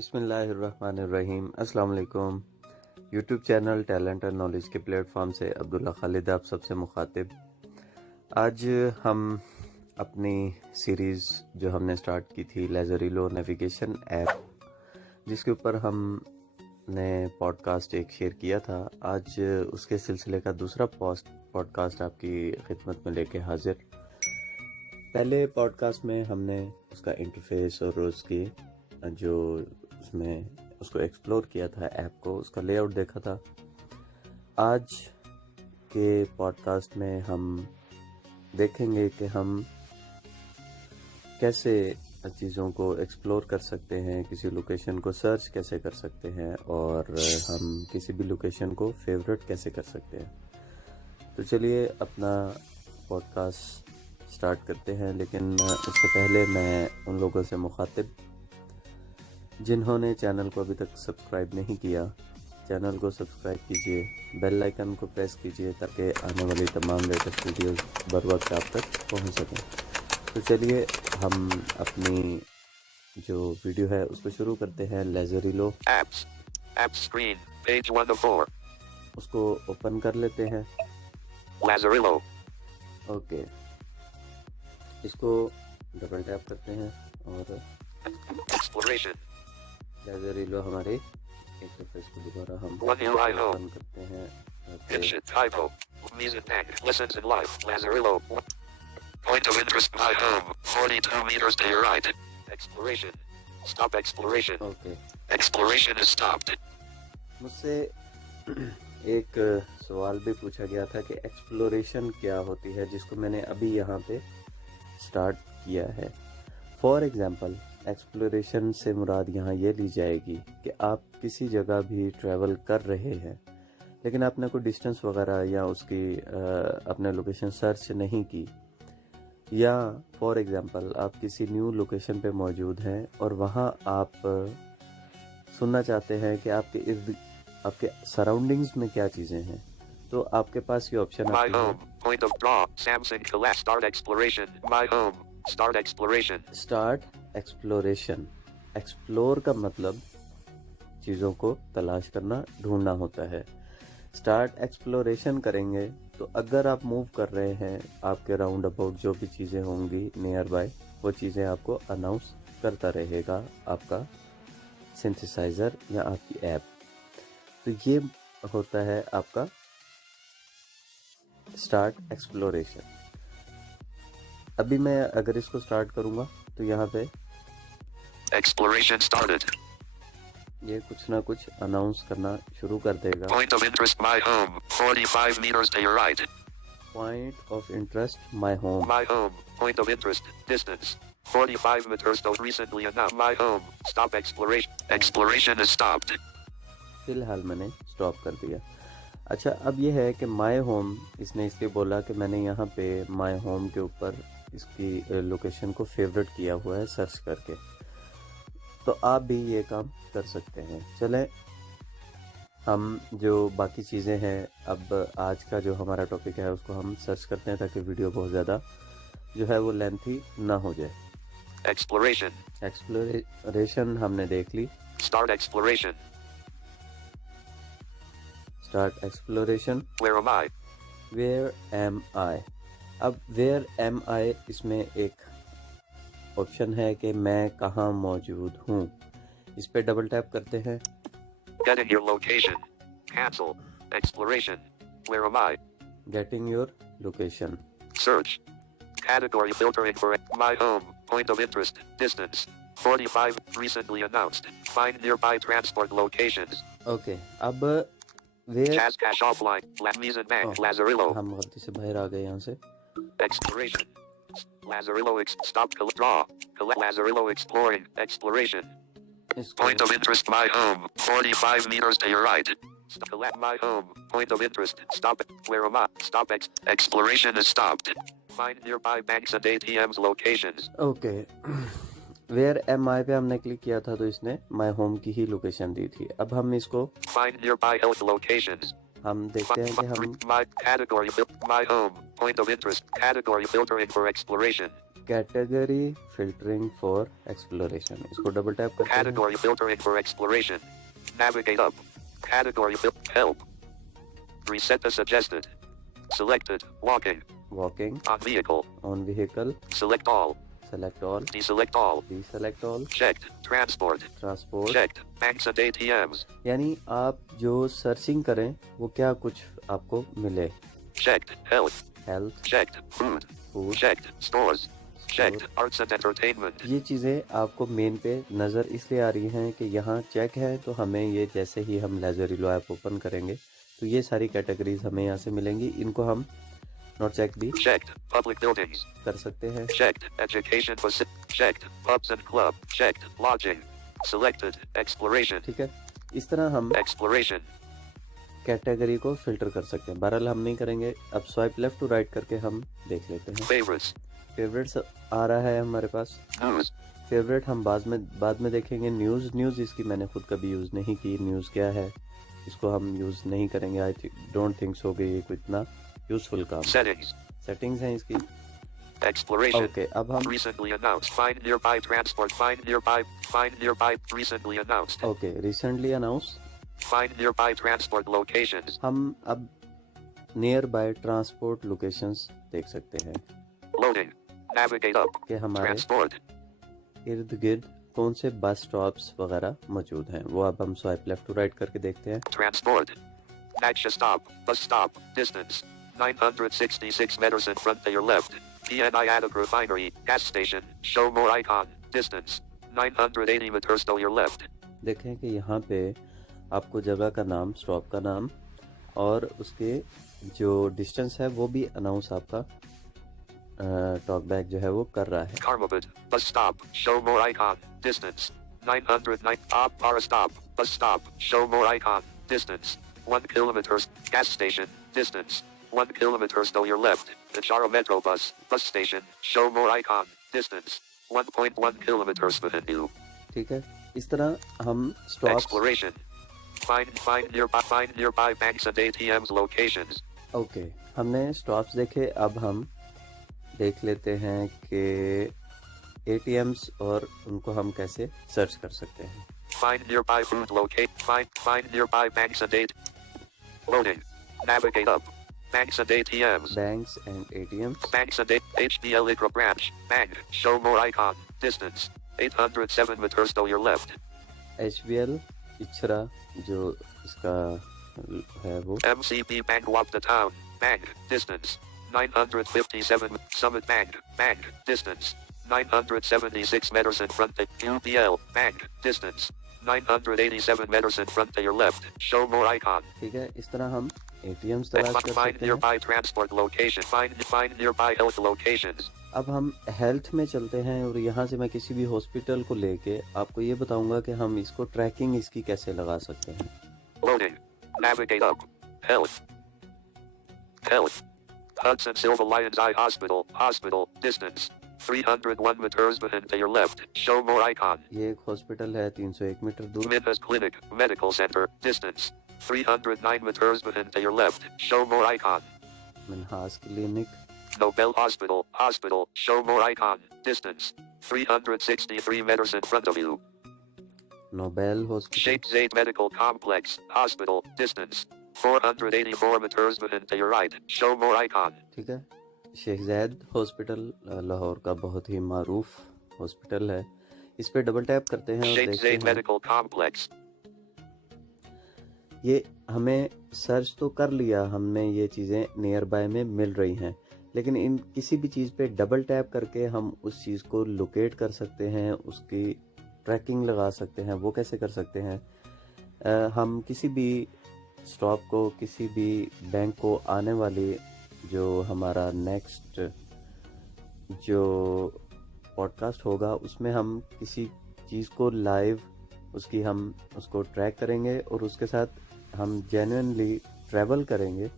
बिस्मिल्लाहिर्रहमानिर्रहीम। अस्सलाम वालेकुम। यूट्यूब चैनल टैलेंट और नॉलेज के प्लेटफॉर्म से अब्दुल्ला खालिद आप सबसे मुखातिब। आज हम अपनी सीरीज़ जो हमने स्टार्ट की थी लाजारिलो नेविगेशन ऐप, जिसके ऊपर हमने पॉडकास्ट एक शेयर किया था, आज उसके सिलसिले का दूसरा पॉडकास्ट आपकी खिदमत में लेके हाजिर। पहले पॉडकास्ट में हमने उसका इंटरफेस और उसकी जो उसमें उसको एक्सप्लोर किया था, ऐप को, उसका लेआउट देखा था। आज के पॉडकास्ट में हम देखेंगे कि हम कैसे चीज़ों को एक्सप्लोर कर सकते हैं, किसी लोकेशन को सर्च कैसे कर सकते हैं और हम किसी भी लोकेशन को फेवरेट कैसे कर सकते हैं। तो चलिए अपना पॉडकास्ट स्टार्ट करते हैं। लेकिन उससे पहले मैं उन लोगों से मुखातिब जिन्होंने चैनल को अभी तक सब्सक्राइब नहीं किया, चैनल को सब्सक्राइब कीजिए, बेल आइकन को प्रेस कीजिए ताकि आने वाली तमाम लेटेस्ट वीडियोस बर वक्त आप तक पहुंच सकें। तो चलिए हम अपनी जो वीडियो है उसको शुरू करते हैं। लाजारिलो ऐप स्क्रीन पेज 1 of 4 उसको ओपन कर लेते हैं। लाजारिलो ओके, इसको डबल टैप करते हैं और एक्सप्लोरेशन लाजारिलो हमारे इंटरफेस को दोबारा हम One UI home. ओपन करते हैं। Kitchen typo music bank lessons in life Lazarillo point of interest my home 42 meters to your right exploration stop exploration okay, exploration is stopped मुझसे एक सवाल भी पूछा गया था कि एक्सप्लोरेशन क्या होती है, जिसको मैंने अभी यहाँ पे स्टार्ट किया है। फॉर एग्जांपल, एक्सप्लोरेशन से मुराद यहाँ ये ली जाएगी कि आप किसी जगह भी ट्रैवल कर रहे हैं लेकिन आपने कोई डिस्टेंस वगैरह या उसकी अपने लोकेशन सर्च नहीं की, या फॉर एग्जांपल आप किसी न्यू लोकेशन पे मौजूद हैं और वहाँ आप सुनना चाहते हैं कि आपके सराउंडिंग्स में क्या चीज़ें हैं, तो आपके पास ये ऑप्शन my आती है। home point of draw Samsung collect start exploration my home start exploration start exploration. Explore का मतलब चीज़ों को तलाश करना, ढूंढना होता है। स्टार्ट एक्सप्लोरेशन करेंगे तो अगर आप मूव कर रहे हैं, आपके राउंड अबाउट जो भी चीज़ें होंगी नियर बाय, वो चीज़ें आपको अनाउंस करता रहेगा आपका सिंथेसाइज़र या आपकी ऐप। तो ये होता है आपका स्टार्ट एक्सप्लोरेशन। अभी मैं अगर इसको स्टार्ट करूंगा तो यहाँ पे exploration started ये कुछ ना कुछ अनाउंस करना शुरू कर देगा। point of interest my home 45 meters to your right point of interest my home. my home point of interest distance 45 meters to recently announced my home stop exploration is stopped फिलहाल मैंने stop कर दिया। अच्छा, अब ये है कि my home इसने इसलिए बोला कि मैंने यहाँ पे माय होम के ऊपर इसकी लोकेशन को फेवरेट किया हुआ है सर्च करके, तो आप भी ये काम कर सकते हैं। चलें हम जो बाकी चीज़ें हैं, अब आज का जो हमारा टॉपिक है उसको हम सर्च करते हैं ताकि वीडियो बहुत ज़्यादा जो है वो लेंथी ना हो जाए। एक्सप्लोरेशन हमने देख ली। start exploration start exploration. where am I where am I. अब वेयर एम आई इसमें एक ऑप्शन है कि मैं कहाँ मौजूद हूँ। इस पे डबल टैप करते हैं। getting your location cancel exploration where am I getting your location. search category filtering for my home point of interest distance 45 recently announced find nearby transport locations okay, अब where Chaz cash offline Lamizan Bank Lazarillo हम गलती से बाहर आ गए यहाँ से। exploration Lazarillo stop draw collect Lazarillo exploring exploration इसको point of interest my home 45 meters to your right collect my home point of interest stop where am I stop exploration is stopped find nearby banks and ATMs locations okay, where am I पे हमने click किया था तो इसने my home की ही location दी थी। अब हम इसको find nearby health locations हम देखते हैं कि हम my category my home point of interest category filtering for exploration category filtering for exploration, इसको डबल टैप करते हैं। Category filtering for exploration. Navigate up. Category help. Reset the suggested. Selected. Walking. Walking, On vehicle. On vehicle, Select all. Select all, Deselect all. Deselect all, Checked. Transport. Transport. Checked. Banks and ATMs. यानी आप जो searching करें वो क्या कुछ आपको मिले। Checked. Health. Health, Checked. Food. Food, Checked. Stores. Checked. Arts and entertainment. ये चीज़ें आपको मेन पे नज़र इसलिए आ रही हैं कि यहाँ चेक है, तो हमें ये जैसे ही हम लाज़रिलो ऐप ओपन करेंगे तो ये सारी कैटेगरीज हमें यहाँ से मिलेंगी। इनको हम नॉट चेक भी Checked. Public buildings. कर सकते हैं। Checked. Education checked. Pubs and club. Checked. Lodging. Selected. Exploration. ठीक है, इस तरह हम Exploration. कैटेगरी को फिल्टर कर सकते हैं। बहरहाल हम नहीं करेंगे, अब स्वाइप लेफ्ट टू राइट करके हम देख लेते हैं। Favorites. फेवरेट्स आ रहा है हमारे पास। News. फेवरेट हम बाद में देखेंगे। न्यूज़ इसकी मैंने खुद कभी यूज़ नहीं की। न्यूज़ क्या है, इसको हम यूज़ नहीं करेंगे। आई डोंट थिंक सो कि ये कोई इतना यूज़फुल काम। Settings. सेटिंग्स हैं इसकी। Exploration. ओके, अब हम Recently announced. Find nearby transport. Find nearby. Recently announced. Okay recently announce, Find nearby transport locations. हम अब नियर बाय ट्रांसपोर्ट लोकेशंस देख सकते हैं Loading. Navigate up. कि हमारे Transport. इर्द गिर्द कौन से बस स्टॉप्स वगैरह मौजूद हैं। वो अब हम स्वाइप लेफ्ट टू राइट करके देखते हैं। Transport. Naksha stop. Bus stop. Distance. 966 meters in front to your left. PNI Adak Refinery. Gas station. Show more icon. Distance. 980 meters to your left. देखें कि यहाँ पे आपको जगह का नाम, स्टॉप का नाम और उसके जो डिस्टेंस है वो भी अनाउंस आपका टॉकबैक जो है वो कर रहा है। Karmabad. Bus stop. Show more icon. Distance. 909. Para stop. Bus stop. Show more icon. Distance. 1 kilometers. Gas station. Distance. 1 kilometers to your left. The Chara Metro bus. Bus station. Show more icon. Distance. 1.1 kilometers behind you. ठीक है, इस तरह हम stop. Exploration. Find nearby banks and ATMs locations. Okay, हमने stops देखे। अब हम देख लेते हैं कि ATMs और उनको हम कैसे सर्च कर सकते हैं। Find nearby food locate. Find nearby banks and loading. Navigate up. Banks and ATMs. Banks and ATMs। Banks and HBL Ikra branch. Bank. Show more icon. Distance. 807 meters to your left. HBL Ichhra जो इसका है वो। MCB Bank Wapta Town. Bank. Distance. 957. Summit Bank. Bank. Distance. 976 meters in front to UBL. Bank. Distance. 987 meters in front to your left. Show more icon. ठीक है, इस तरह हम ATMs तलाश कर Find सकते हैं। nearby transport location. Find nearby health locations. अब हम हेल्थ में चलते हैं और यहाँ से मैं किसी भी हॉस्पिटल को लेके आपको ये बताऊंगा कि हम इसको ट्रैकिंग इसकी कैसे लगा सकते हैं। Loading. Navigate up. Health. Health. Hudson Silver Lions Eye Hospital. Hospital. Distance. 301 meters behind to your left. Show more icon. ये एक हॉस्पिटल है 301 मीटर दूर। Minhas Clinic. Medical Center. Distance. 309 meters behind to your left. Show more icon. Minhas clinic. Nobel Hospital. Hospital. Show more icon. Distance. 363 meters in front of you. Nobel hospital. Sheikh Zayed Medical Complex. Hospital. Distance. 484 meters behind to your right. Show more icon. ठीक है, शेख ज़ैद hospital Lahore का बहुत ही मारूफ hospital है। इस पे double tap करते हैं और Sheikh देखते Zayed हैं। Medical Complex. ये हमें सर्च तो कर लिया हमने, ये चीज़ें नियर बाय में मिल रही हैं, लेकिन इन किसी भी चीज़ पे डबल टैप करके हम उस चीज़ को लोकेट कर सकते हैं, उसकी ट्रैकिंग लगा सकते हैं। वो कैसे कर सकते हैं? हम किसी भी स्टॉप को, किसी भी बैंक को आने वाली जो हमारा नेक्स्ट जो पॉडकास्ट होगा उसमें हम किसी चीज़ को लाइव हम उसको ट्रैक करेंगे और उसके साथ हम जेन्युइनली ट्रैवल करेंगे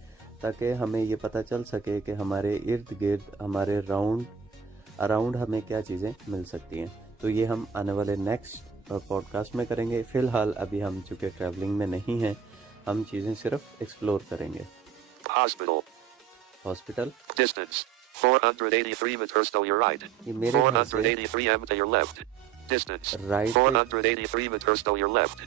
ताकि हमें ये पता चल सके कि हमारे इर्द गिर्द, हमारे अराउंड हमें क्या चीज़ें मिल सकती हैं। तो ये हम आने वाले नेक्स्ट पॉडकास्ट में करेंगे। फ़िलहाल अभी हम चूँकि ट्रैवलिंग में नहीं हैं, हम चीज़ें सिर्फ एक्सप्लोर करेंगे। Hospital. Hospital. Distance. 483 meters to your right. ये मेरे घर से 483 m to your left. Distance. Right 483 meters to your left.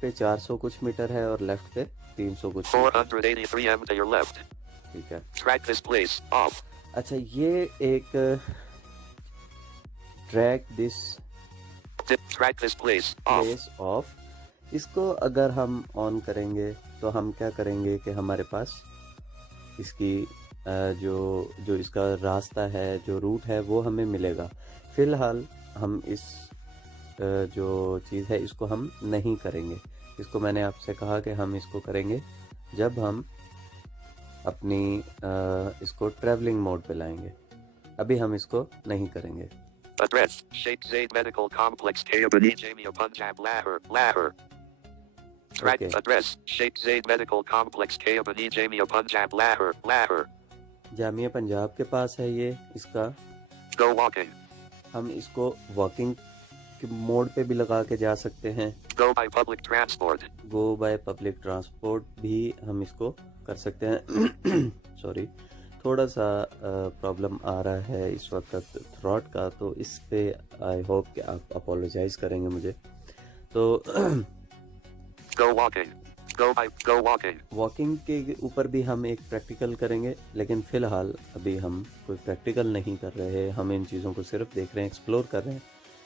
पे 400 कुछ मीटर है और लेफ्ट पे 300 कुछ metre. 483 m to your left. ठीक है। Track this place off. अच्छा, ये एक track this Track this place off. Place of, इसको अगर हम ऑन करेंगे तो हम क्या करेंगे कि हमारे पास इसकी जो इसका रास्ता है, जो रूट है, वो हमें मिलेगा। फ़िलहाल हम इस जो चीज़ है इसको हम नहीं करेंगे। इसको मैंने आपसे कहा कि हम इसको करेंगे जब हम अपनी इसको ट्रैवलिंग मोड पे लाएंगे। अभी हम इसको नहीं करेंगे। Address: Sheikh Zayed Medical Complex, Kayabani, Jamia, Punjab, Lahore. Track Okay. address: Sheikh Zayed Medical Complex, Kayabani, Jamia, Punjab, Lahore. Jamia Punjab के पास है ये इसका। Go walking. हम इसको वॉकिंग मोड पे भी लगा के जा सकते हैं। Go by public transport. Go by public transport भी हम इसको कर सकते हैं। सॉरी, थोड़ा सा प्रॉब्लम आ रहा है इस वक्त थ्रॉट का, तो इस पे आई होप कि आप अपोलोजाइज करेंगे मुझे। तो Go walking. Go walking. Walking के ऊपर भी हम एक प्रैक्टिकल करेंगे, लेकिन फ़िलहाल अभी हम कोई प्रैक्टिकल नहीं कर रहे। हम इन चीज़ों को सिर्फ देख रहे हैं, एक्सप्लोर कर रहे हैं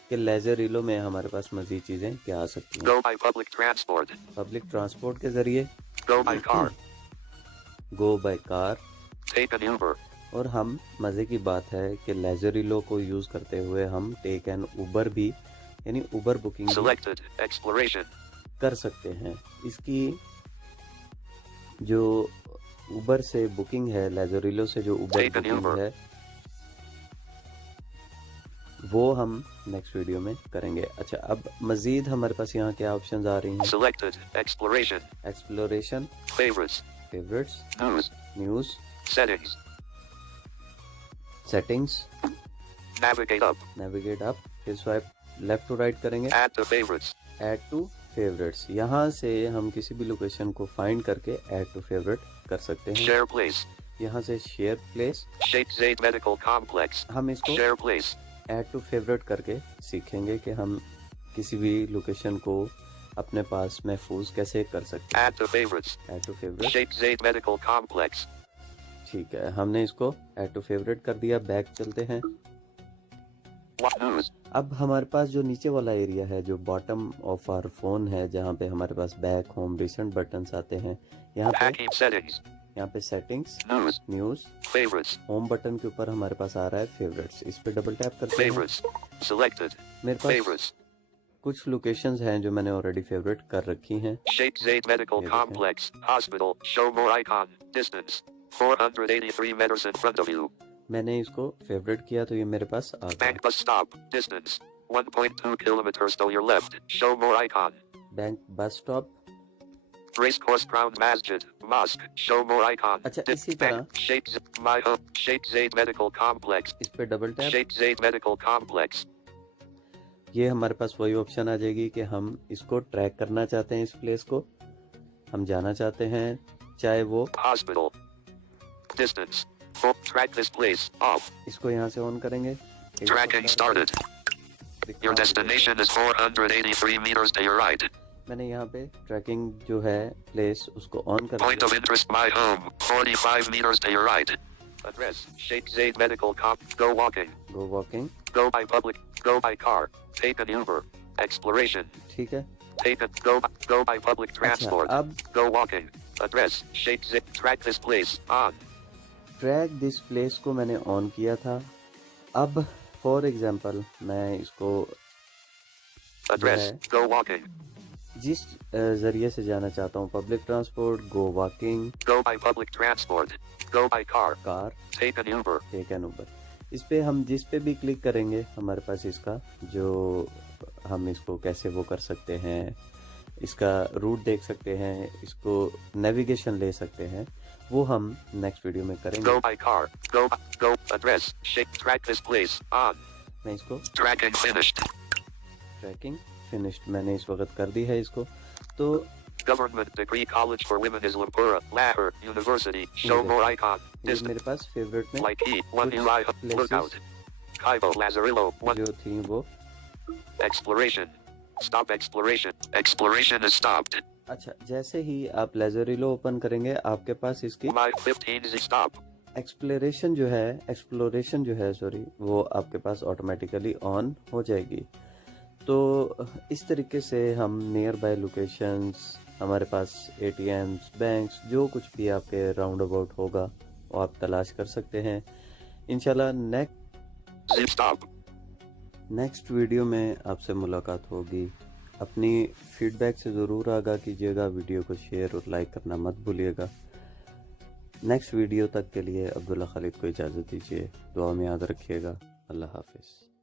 कि लाज़ारिलो में हमारे पास मज़ीद चीज़ें क्या आ सकती हैं। Go by public transport. Public transport के ज़रिए, Go by car. Go by car. Take an Uber. और हम मज़े की बात है कि लाज़ारिलो को यूज़ करते हुए हम टेक एन उबर भी, यानी उबर बुकिंग भी Selected. Exploration. कर सकते हैं। इसकी जो उबर से बुकिंग है, लाज़ारिलो से जो उबर Take an बुकिंग Uber. है, वो हम नेक्स्ट वीडियो में करेंगे। अच्छा, अब मज़ीद हमारे पास यहाँ क्या ऑप्शंस आ रही हैं? Selected. Exploration. Exploration, Favorites. Favourites, News. News, Settings. Settings, Navigate up. Navigate up, फिर स्वाइप लेफ्ट टू राइट करेंगे, Add to favorites. Add to favourites. यहाँ से हम किसी भी लोकेशन को फाइंड करके ऐड टू फेवरेट कर सकते हैं। Share place. यहाँ से share place, Sheikh Zayed Medical Complex. हम इसको Share place. Add to favourite करके सीखेंगे कि हम किसी भी लोकेशन को अपने पास महफूज कैसे कर सकते हैं। Add to favorites. Add to favourite, Sheikh Zayed Medical Complex. ठीक है, हमने इसको ऐड टू फेवरेट कर दिया। बैक चलते हैं। What news? अब हमारे पास जो नीचे वाला एरिया है, जो बॉटम ऑफ आवर फोन है, जहाँ पे हमारे पास बैक, होम, रिसेंट बटन्स आते हैं, यहाँ Packing settings. पे settings, News. News, Favorites. Home button के ऊपर हमारे पास आ रहा है फेवरेट्स। इस पे डबल टैप करते हैं। Favorites. Selected. मेरे पास Favorites. कुछ लोकेशंस हैं जो मैंने ऑलरेडी फेवरेट कर रखी हैं। Sheikh Zayed Medical Yeah, okay. Complex. Hospital. Show more icon. Distance. 483 meters in front of you. मैंने इसको फेवरेट किया तो ये मेरे पास आ गया। Bank bus stop. Distance. 1.2 kilometers to your left. Show more icon. Bank bus stop. Racecourse Ground Masjid. Mosque. Show more icon. अच्छा, इसी Bank. तरह My home. Sheikh Zayed Medical Complex. इस पे double tap, Sheikh Zayed Medical Complex. ये हमारे पास वही option आ जाएगी कि हम इसको ट्रैक करना चाहते हैं, इस प्लेस को हम जाना चाहते हैं, चाहे वो Hospital. Distance. Track this place. Off. इसको यहाँ से ऑन करेंगे। Tracking started. Your destination is 483 meters to your right. मैंने यहाँ पे ट्रैकिंग जो है प्लेस उसको ऑन कर Point दिया। of interest, my home. 45 meters to your right. Address: Sheikh Zayed Medical Comp. Go walking. Go walking, Go by public. Go by car. Take an Uber. Exploration. ठीक है। Go by public अच्छा, transport. अब Go walking. Address: Sheikh Zayed. Track this place. On. Track this place को मैंने on किया था। अब for example मैं इसको Address: Yeah. Go walking. जिस ज़रिए से जाना चाहता हूँ, public transport, go walking, Go by public transport. Go by car. Car, Take an Uber. Take an Uber. इस पे हम जिस पे भी क्लिक करेंगे हमारे पास इसका जो हम इसको कैसे वो कर सकते हैं, इसका रूट देख सकते हैं, इसको नेविगेशन ले सकते हैं, वो हम नेक्स्ट वीडियो में करेंगे। Go by car. Go. Address: Sheikh. Track this place. On. मैं इसको Tracking finished. ट्रैकिंग फिनिश्ड मैंने इस वक्त कर दी है इसको। तो Government degree college for women is Lampura, Lahore, University. Show Okay. more icon. ये Distance. मेरे पास फेवरेट में Like E. One कुछ Uri. places Lookout. Kaivo, Lazarillo. One. जो थी वो Exploration. Stop exploration. Exploration is stopped. अच्छा, जैसे ही आप लाज़ारिलो ओपन करेंगे आपके पास इसकी My 15 is stop. एक्सप्लोरेशन जो है सॉरी, वो आपके पास ऑटोमेटिकली ऑन हो जाएगी। तो इस तरीके से हम नियर बाय लोकेशंस, हमारे पास एटीएम्स, बैंक्स, जो कुछ भी आपके राउंड अबाउट होगा वो आप तलाश कर सकते हैं। इंशाल्लाह Zip stop. नेक्स्ट वीडियो में आपसे मुलाकात होगी। अपनी फीडबैक से ज़रूर आगाह कीजिएगा, वीडियो को शेयर और लाइक करना मत भूलिएगा। नेक्स्ट वीडियो तक के लिए अब्दुल्ला खालिद को इजाज़त दीजिए। दुआ में याद रखिएगा। अल्लाह हाफिज़।